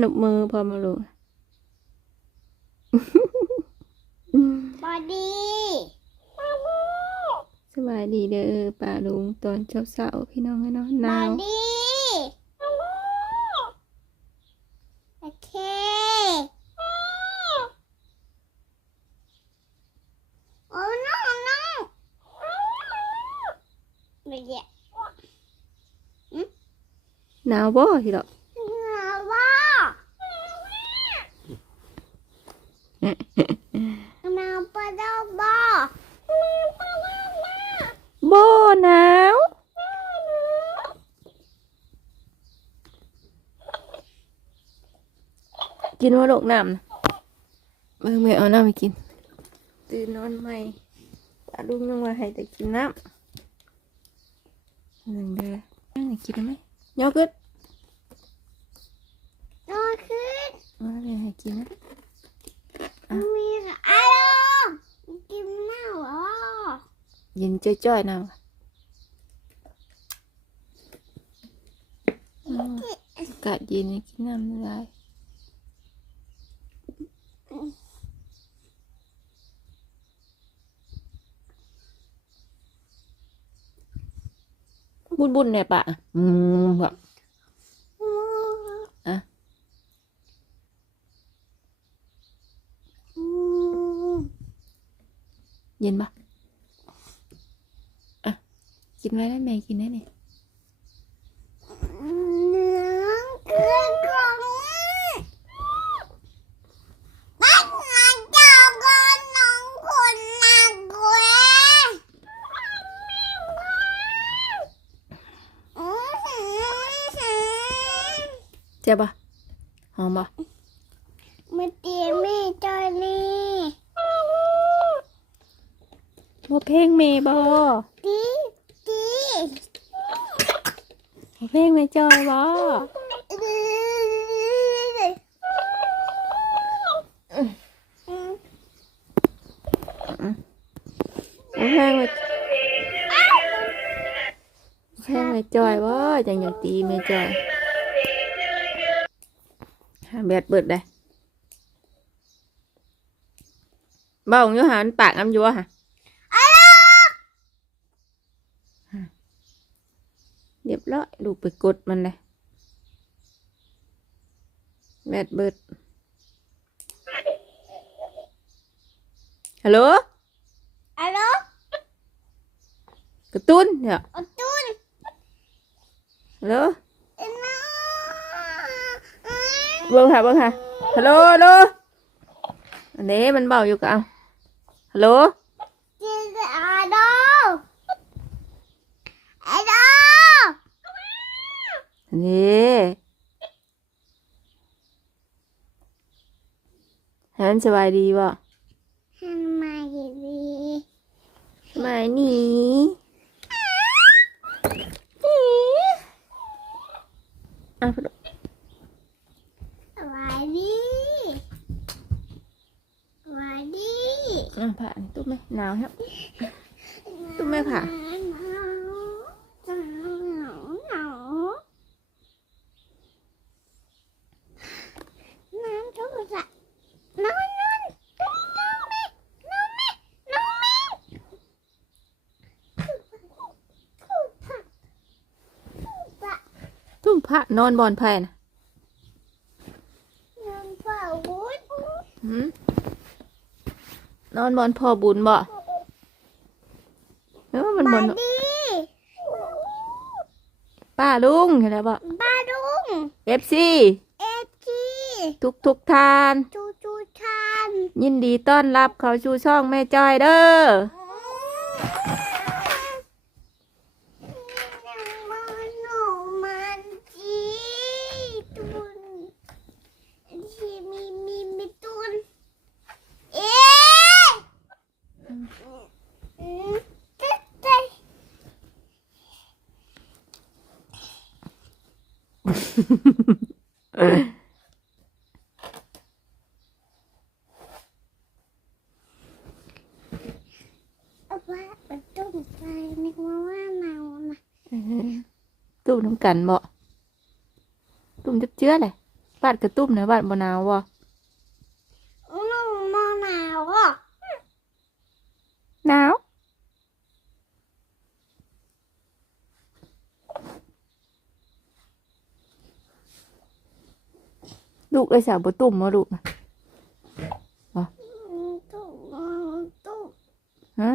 หนุบมือพอมาลูกบอดี้สบายดีเด้อป่าลุงตอนเช้าเช้าๆพี่น้องเอ้ยเนาะหบอนาวดี้โอเคโอ้ no no ไม่เดี๋ยวหนาวบ่ทีดอก ว้า น้ำปลาดอกบ่บ่หนาวกินว่าลูกน้ำนะเบิ่งแม่เอาน้ำไปกิน ตื่นนอนใหม่ป่าลุงยังว่าให้แต่กินน้ำหนึ่งเด้อนี่กินได้ไหมยอกึดนอนขึ้นว่าแม่ให้กินนะ มีอะโลกินน้ำอ๋อเย็นจ้อยๆน้ำอืมอากาศเย็นนี่กินน้ำไม่ได้บุญบุญเนี่ยปะอืมแบบ อะ อืม เย็นปะอะ กินไว้ได้แม่กินได้เนี่ยเนื้อเกลือของบ้านงานเจ้าก็น้องคนน่ากลัวอื้อหือเจ็บปะหอมปะมาตีแม่จอยนี่ บ่เพลงเมย์บอตีตีบ่เพลงเมย์จอยบอบ่เพลงเมย์เพลงเมย์จอยบอจังอย่างตีเมย์จอยหาแบดเบิดได้บ้าของโยหามันปากน้ำยัวค่ะเรียบร้อยลูกไปกดมันเลยแบดเบิดฮัลโหลฮัลโหลกระตุ้นเนี่ยอตุนฮัลโหลเอ็นน้าเบิ้งค่ะเบิ้งค่ะฮัลโหลฮัลโหลอันนี้มันเบาอยู่กับเอาฮัลโหล จิตอาโดอาโด อั นนี้ฮันสบายดีบ่ทำไมดีสบายนี่อะพอดสบายดีสบายดีอะผ่านตุ๊บไหมหนาวครับ ตุ้มแม่ค่ะหนาวหนาวหนาวน้ำทุกสัตว์นอนนอนนอนแม่นอนแม่นอนแม่ทุกผักทุกผัก ทุ่มพระ นอนบอนไผ่นะนอนเฝ้าวุ้นหืมนอนบอนพอบุญบ่เออมันบบาอนดีป้าลุงเห็นแล้วบ่บาดุงเอฟซีเอจีทุกทุกๆทานจูจูชันยินดีต้อนรับเขาชูช่องแม่จ้อยเด้อ มันหนูมันจีตุนจีมีมีมีตุนเอ๊ะอืมเจ๊เจ๊ เอาว่าเป็นต้มไฟนึกว่าว่าเมานะตุ้มน้ำกันบ่ตุ้มจับเจื้อเลยบ้านกระตุ้มเนะบ้านบ่หนาวบ่ น้องมะนาวอะ หนาวลูก ไอ้สาวบ่ตุ่มมาลูกนะตุ๊กตุ๊กฮะ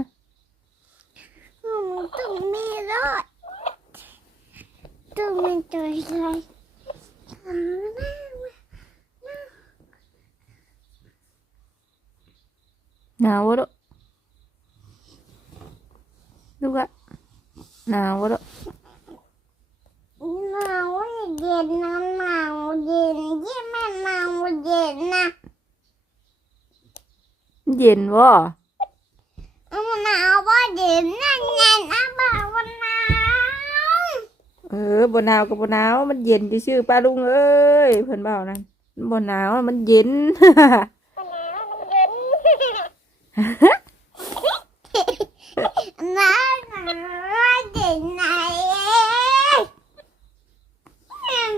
ตุ๊กมีรถตุ๊กมีตัวอะไรหนาวบ่ลูกลูกอะหนาวบ่ลูก หนาวเย็นนะหนาวเย็นยี่แม่หนาวเย็นนะเย็นบ่หนาวว่าเย็นนั่นไงนะบ่าวว่าหนาวเออบ่หนาวก็บ่หนาวมันเย็นซื่อๆป้าลุงเอ้ยเพิ่นเว้านั่นมันบ่หนาวมันเย็นหนาวหนาวเย็นไหน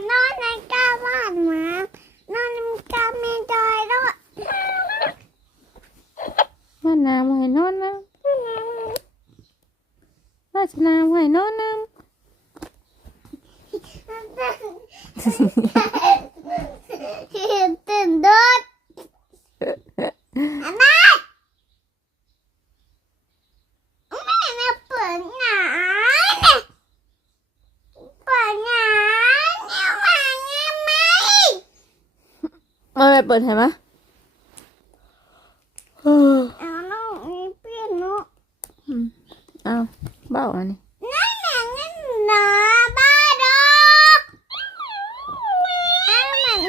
นอนในกาบ้านมานอนในกาไม่ได้ด้วย ว่าหนาวให้นอนนะว่าจะหนาวให้นอนนะ ตื่นเดินอันนั้นแม่เนี่ยเปิดหนาเนี่ยเปิดหนาเนี่ยมาเนี่ยไหม มาแม่เปิดให้มะเออเอาน้องมีเปลี่ยนเนาะเอาเบ้าอันนี้นั่นแหละนั่นหนาบ้าดอกเอามัน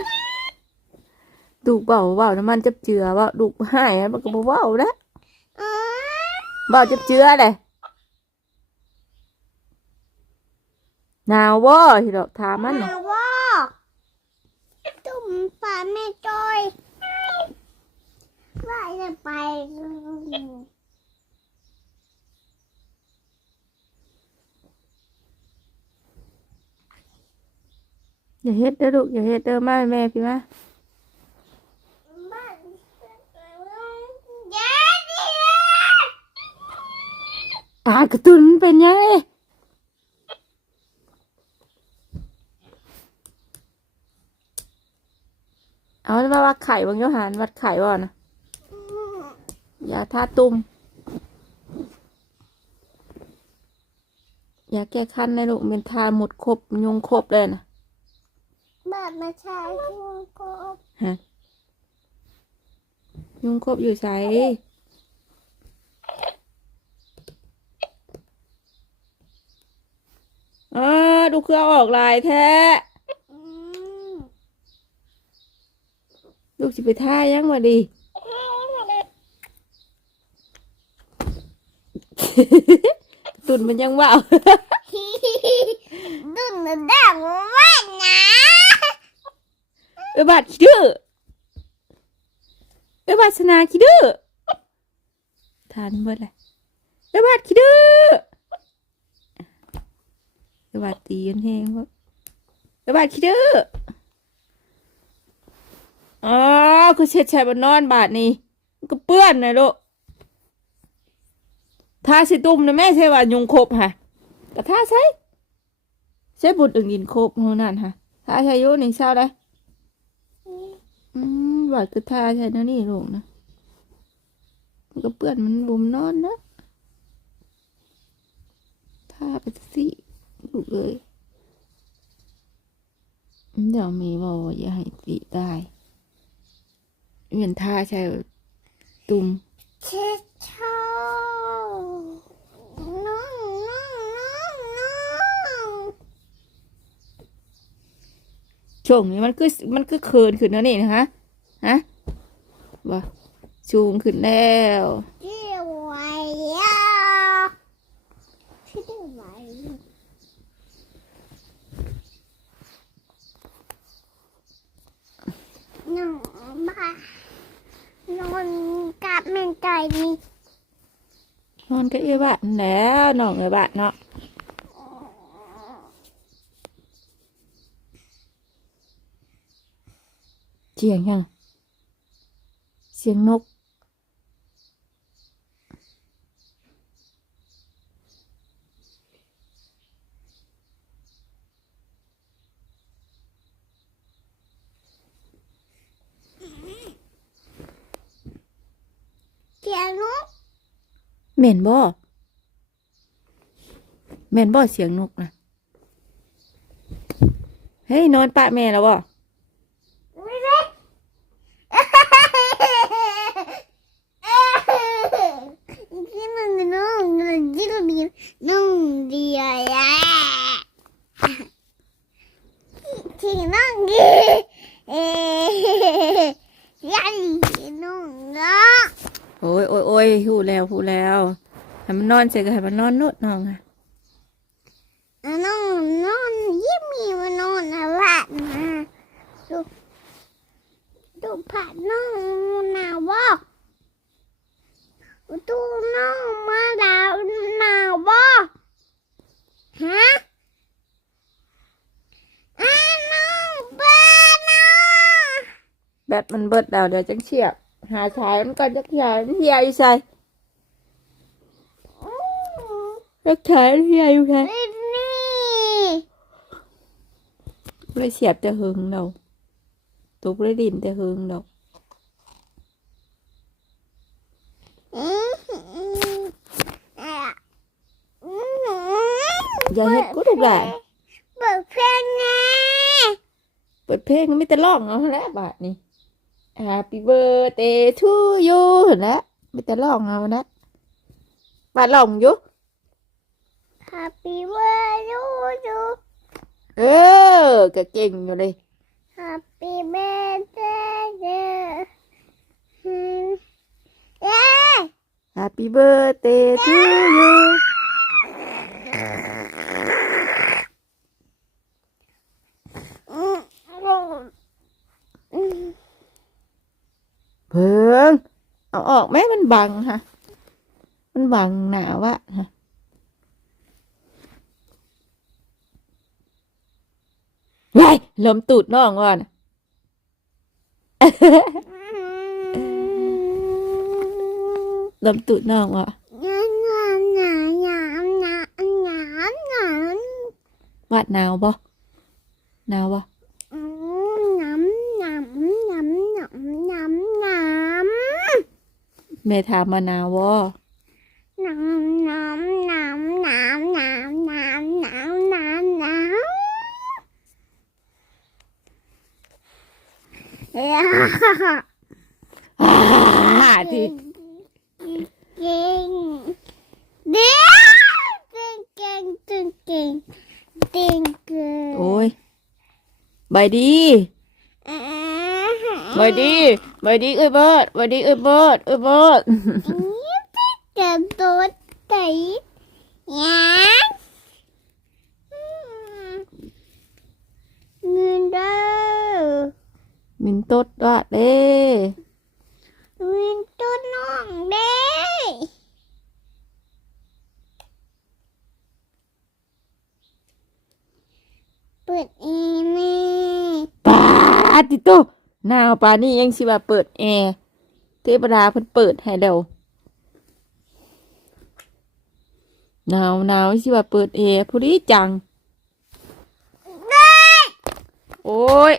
ดูกเบ้าเบ้าน้ำมันจับเจือเบ้าดูกให้อะมันก็บ่เบ้านะเออเบ้าจับเจือเลยหนาวบ่ที่ดอกถามมันน่ะมาว่าตุ่ มปลาไม่จอยว่าจะไปอย่าเฮ็ดเด้อลูกอย่าเฮ็ดเด้อมาแม่พี่มาบ้านยาดีอากระตุนเป็นยังไง เอาแล้วมาวัดไข่บางโยหานวัดไข่บ่นะยาทาตุ่มยาแก้คันในลูกเป็นทาหมดครบยุงครบเลยนะบ้านมาใช้ทุกคนฮะยุงครบอยู่ใสอ่าดูเครื่องออกลายแท้ อืม ลูกจะไปท่ายังวะดี ตุนมันยังว่าวดุนดังว่านะเอ้ยบาดขี้ดื้อเอ้ยบาดสนาขี้ดื้อทานเบิดเลยเอ้ยบาดขี้ดื้อเอ้ยบาดตีกันแห้งวะเอ้ยบาดขี้ดื้อ อ๋อคือเช็ดใช้บนนอนบาดนี่ก็เปื้อนนะลูกทาสิตุ่มนะแม่ใช่ว่ายุงครบฮะแต่ทาใช้ใช้บุตรอึ่งดินครบเท่านั้นฮะทาใช้ยุนี่เศร้าได้อืมบาดคือทาใช่นะนี่ลูกนะมันก็เปื้อนมันบุมนอนนะทาไปสิลูกเอ้ยเดี๋ยวมีบอกว่าอย่าให้ตีตายเหมือนทาใช่ตุ่มเช็ด เท้าน้องน้องน้องน้องช่วงนี้มันก็มันก็เคินขึ้นแล้วนี่นะฮะฮะบ่ชูงขึ้นแล้ว เดี๋ยวไว้อะพี่เดี๋ยวไว้น้องบ้านอนกับแม่ใจนี่ นอนก็เอ้ยบ้าน แล้วน้องเอ้ยบ้านเนาะเสียงยังเสียงนก เสียงนกแม่นบ่ แม่นบ่เสียงนกนะเฮ้ยนอนปะแม่แล้วบ่ไม่ได้ที่มันน้องที่มันมีน้องเดียร์ที่น้องเอ๊ะยันน้องเนาะโอ้ยโอ้ยโอ้ยหูแล้วหูแล้วให้มันนอนเสร็จก็ให้มันนอนโนดน้องอะ น้องน้องยิ้มมีมันนอนนะว่านะดูดูผ่านน้องหนาวบอกดูน้องมาดาวหนาวบอกฮะอ้าน้องบ้าน้อง แบต มันเบิดดาวเดี๋ยวจังเชียบ หาชายมันก่อนจักชายมันเฮียอยู่ใส่อู้จักชายมันเฮียอยู่ใส่นี่นี่เลยเสียบแต่หึงเราตุกเลยดินแต่หึงเราอืมอืมอะอืมอย่าเฮ็ดกูถูกแหละเปิดเพลงไงเปิดเพลงมันไม่แต่ร้องเอาแล้วบาทนี่ Happy birthday to you เห็นแล้วไม่แต่ร้องเอานะบาดร้องอยู่ Happy birthday to you เออก็เก่งอยู่เลย Happy birthday to you เย้ Happy birthday to you อืมอืม เพิ่งเอาออกไหมมันบังฮะมันบังหนาวะฮะไว้ลมตูดน้องก่อนลมตูดน้องวะหนาวหนาวหนาวหนาวหนาวววาดหนาวบ่หนาวบ่ อืมหนาวหนาวหนาวหนาวหนาวหนาว แม่ถามมาหนาวบ่หนาวหนาวหนาวหนาวหนาวหนาวหนาวหนาวหนาวเอ้ย อ่าที่เก่งเดี๋ยวเก่งเก่งเก่งเก่งเก่งเก่งโอ้ยใบดี บอยดีบอยดีเอ้ยเบิร์ดบอยดีเอ้ยเบิร์ดเอ้ยเบิร์ด Cái tốt thấy nhá Nguyên đâu มินตดละเด้ Nguyên tốt non đấy เปิดอีเมลปาติโต หนาวป่านนี้ยังสิว่าเปิดแอร์เทพดาเพิ่นเปิดให้แล้วหนาวหนาวสิว่าเปิดแอร์ผู้ดีจัง โอ้ย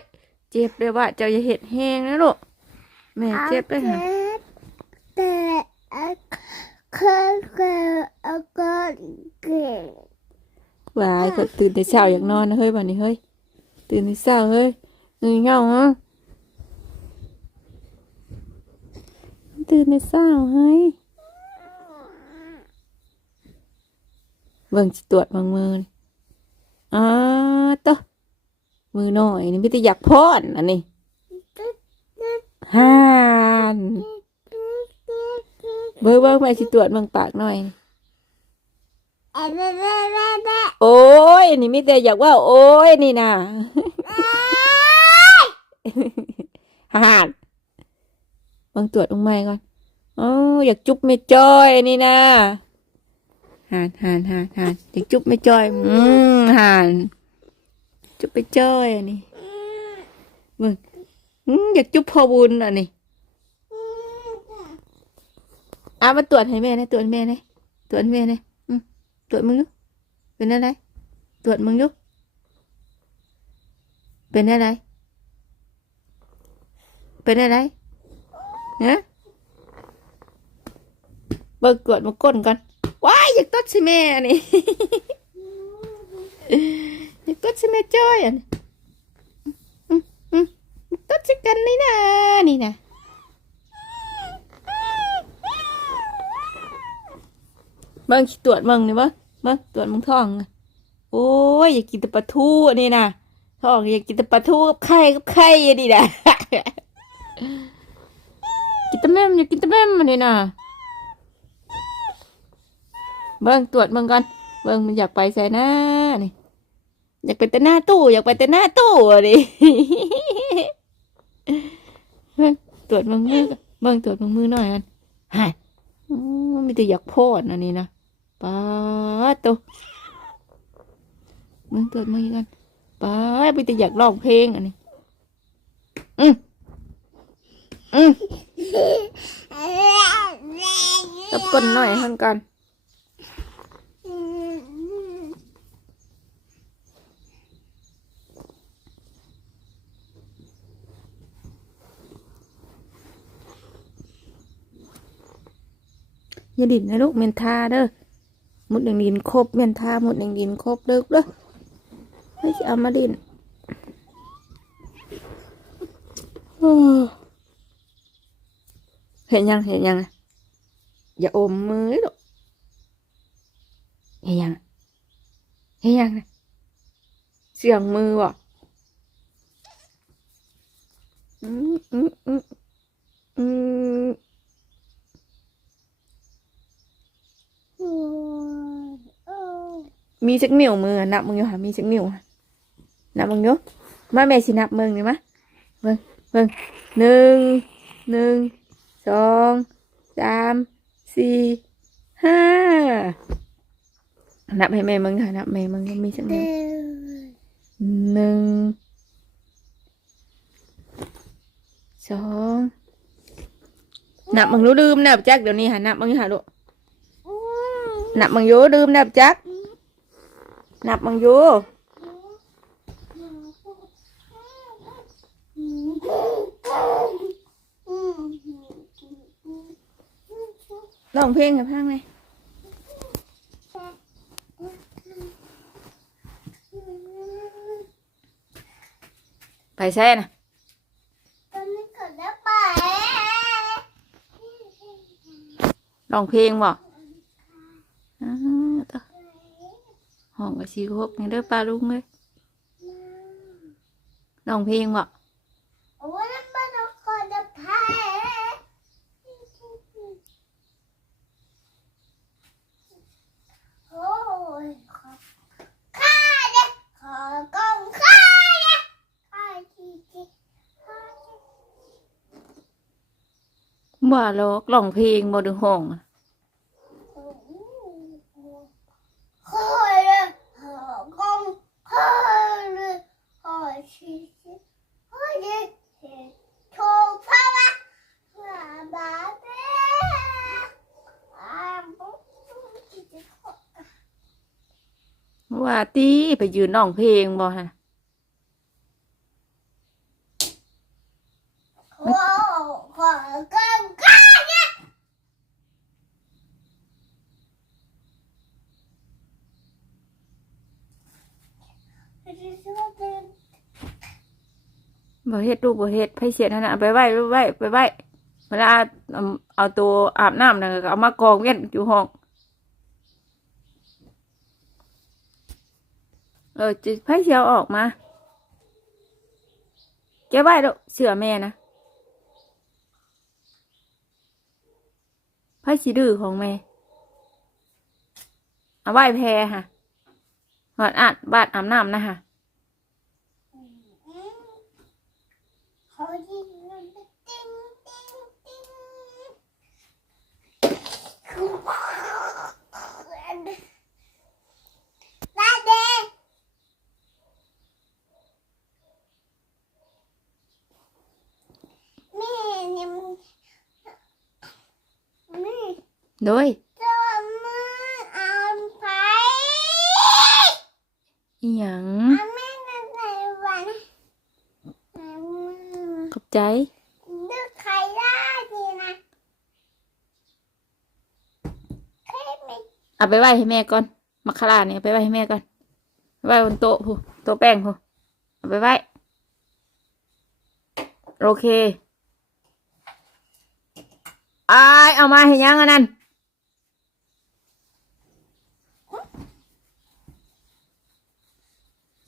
เจ็บเลยว่าเจ้าอย่าเห็ดแห้งนะลูกแม่เจ็บเลยค่ะแต่เคยเคยเอาก็เก่งวายก็ตื่นแต่เช้าอยากนอนนะเฮ้ยวันนี้เฮ้ยตื่นแต่เช้าเฮ้ยเงยเงาฮะ ตื่นแต่เช้าเฮ้ยเบิ่งสิตรวจบางมือนี่อ่าต่อมือหน่อยนี่ไม่ได้อยากพอนอันนี้ห่านเบิ่งเบิ่งไปสิตรวจเบิ่งปากหน่อยเอ๊ะเด้เด้เด้เด้โอ้ยอันนี่ไม่แต่อยากว่า โอ้ยนี่นะห่าน บางตรวจลงไม้ก่อนอ๋ออยากจุ๊บไม่จ้อยนี่นะห่านห่านห่านห่านอยากจุ๊บไม่จ้อย อืมห่านจุ๊บไม่จ้อยอันนี้เบิ่งอืมอยากจุ๊บพอบุญอะนี่เอามาตรวจให้แม่นะตรวจแม่นะตรวจแม่นะตรวจมึงดูเป็นอะไร ตรวจมึงดูเป็นอะไร เป็นอะไร ฮะเบิกตรวจมาก้นก่อนว้ายอยากตัดสิแม่นี่อยากตัดสิแม่จ้อยอะนี่อืมอืมตัดสิกันนี่นะนี่นะเบิ่งตรวจเบิ่งนี่เบิ่งเบิ่งตรวจมึงท้องโอ้ยอยากกินแต่ปลาทูอันนี่นะท้องอยากกินแต่ปลาทูกับไข่กับไข่อันนี้นะ แต่แม่มอยากกินแต่แม่มอันนี้นะเบิ่งตรวจเบิ่งก่อนเบิ่งมันอยากไปใส่หน้านี่อยากไปแต่หน้าตู้อยากไปแต่หน้าตู้อะดิเบิ่งตรวจเบิ่งมือเบิ่งตรวจเบิ่งมือหน่อยอันฮะอืมมีแต่อยากโพดอันนี้นะป้าตัวเบิ่งตรวจมือกันป้ามีแต่อยากร้องเพลงอันนี้อืม อืมกับก้นหน่อยทั้งกันอย่าดินนะลูกเมนทาเด้อมุดแดงดินครบเมนทามุดแดงดินครบเด้อเด้อไม่เอามาดินโอ้ เห็นยังเห็นยังอะอย่าอมมือลูกเห็นยังอะเห็นยังอะเสียงมือบ่อืมอืมอืมอืมมีสักนิ้วมืออะนับมึงอยู่หามีสักนิ้วอะนับมึงอยู่มาแม่สินับมึงนี่มะเบิ่งเบิ่งหนึ่งหนึ่ง สองสามสี่ห้านับให้แม่มึงค่ะนับแม่มึงมีสักนิ้วหนึ่งสองนับมึงรู้ลืมนับจักเดี๋ยวนี้หานับมึงหาลูกนับมึงอยู่ลืมนับจักนับมึงอยู่ ร้องเพลงกับพังไหมไปแซ่นะตอนนี้ก็ได้ไปร้องเพลงบ่อ้าวต่อห้องกับชีคกนี่เด้อปลาลุงเลยร้องเพลงบ่ โอ้ยมันก็ได้ไปโอ้ยขอข้าเด็กขอกองข้าเด็กข้าจีจีข้าจี บ่หรอกร้องเพลงบ่ดึงห้องอะข้าเด็กขอกองข้าเด็กข้าจีจีข้าเด็กโชว์พระว่าบาเบ้อาบุจิจิขอว่าตีไปยืนร้องเพลงบ่ฮะว้าว ขอกองข้าเด็กจะเบาเฮ็ดลูกบ่เฮ็ดไผเสียนั่นน่ะไปไว้ไปไว้ไปไว้เวลาเอาตัวอาบน้ำน่ะก็เอามากองเว้นอยู่ห้อง เออจะไผเสียเออกมาเก็บไว้ลูกเสือแม่นะ ไผสิดื้อของแม่เอาไหว้แพรค่ะหอดอาดบาดอาบน้ำนะคะเขายิงมันติ้งติ้งติ้งลาเด อ โดยจะมือเอาไปอีหยังเอาแม่จะใส่วันเอามือขอบใจดึกใครได้ดีนะเคยไม่เอาไปไหว้ให้แม่ก่อนมักคาราเนี่ยเอาไปไหว้ให้แม่ก่อนไปไหว้บนโต๊ะพูโต๊ะแป้งพูเอาไปไหว้โอเคอายเอามาให้ยังอันนั้น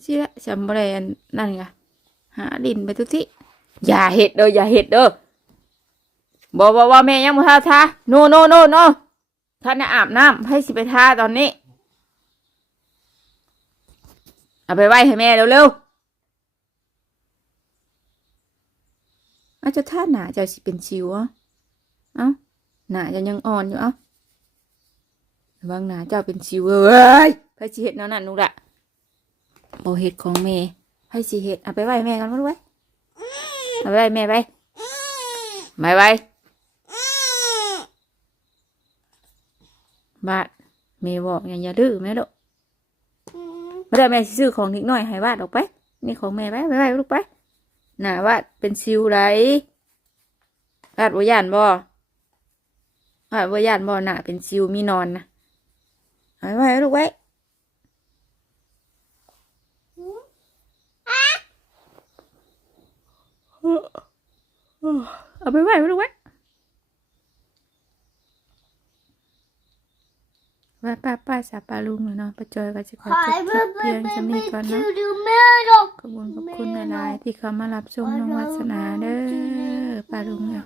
เชี่ยจำอะไรอันนั่นไงหาดินไปทุกที่อย่าเห็ดเด้ออย่าเห็ดเด้อบอกว่าว่แม่ยังไม่ท่าท่าโนโนโนโนท่านอาบน้ำให้สิไปทาตอนนี้ เอาไปไหว้ให้แม่เร็วๆอาจจะท่าหนาจะสิเป็นชิวอะเอ้าหนาจะยังอ่อนอยู่เอ้าระวังหนาเจ้าเป็นชิวเอ้ยไผสิเห็ดนั่นนั่นนู่นละ โบเห็ดของแม่ไผสิเห็ดเอาไปไหว้แม่กันมาด้วยเอาไปไหว้แม่ไปไปไปบาทแม่บอกอย่าอย่าดื้อแม่ลูกมไม่ได้แม่ซื้อของนิดหน่อยให้วาดออกไป นี่ของแม่ไปไปไปลูกไปหนาวาดเป็นซิวไรวาดบ่ยานบ่วาดบ่ยานบ่หนาเป็นซิวมีนอนนะเอาไปไว้ลูกไว้ เอาไปไหว้ลูกไว้ว่าป้าป้าสาปลาลุงเลยเนาะประจอยก็จะขอจบคลิปเพียงสนจะมีก่อนเนาะขอบคุณขอบคุณหลายๆที่เขามารับชมน้องวัสนาเด้อป้าลุงเนี่ย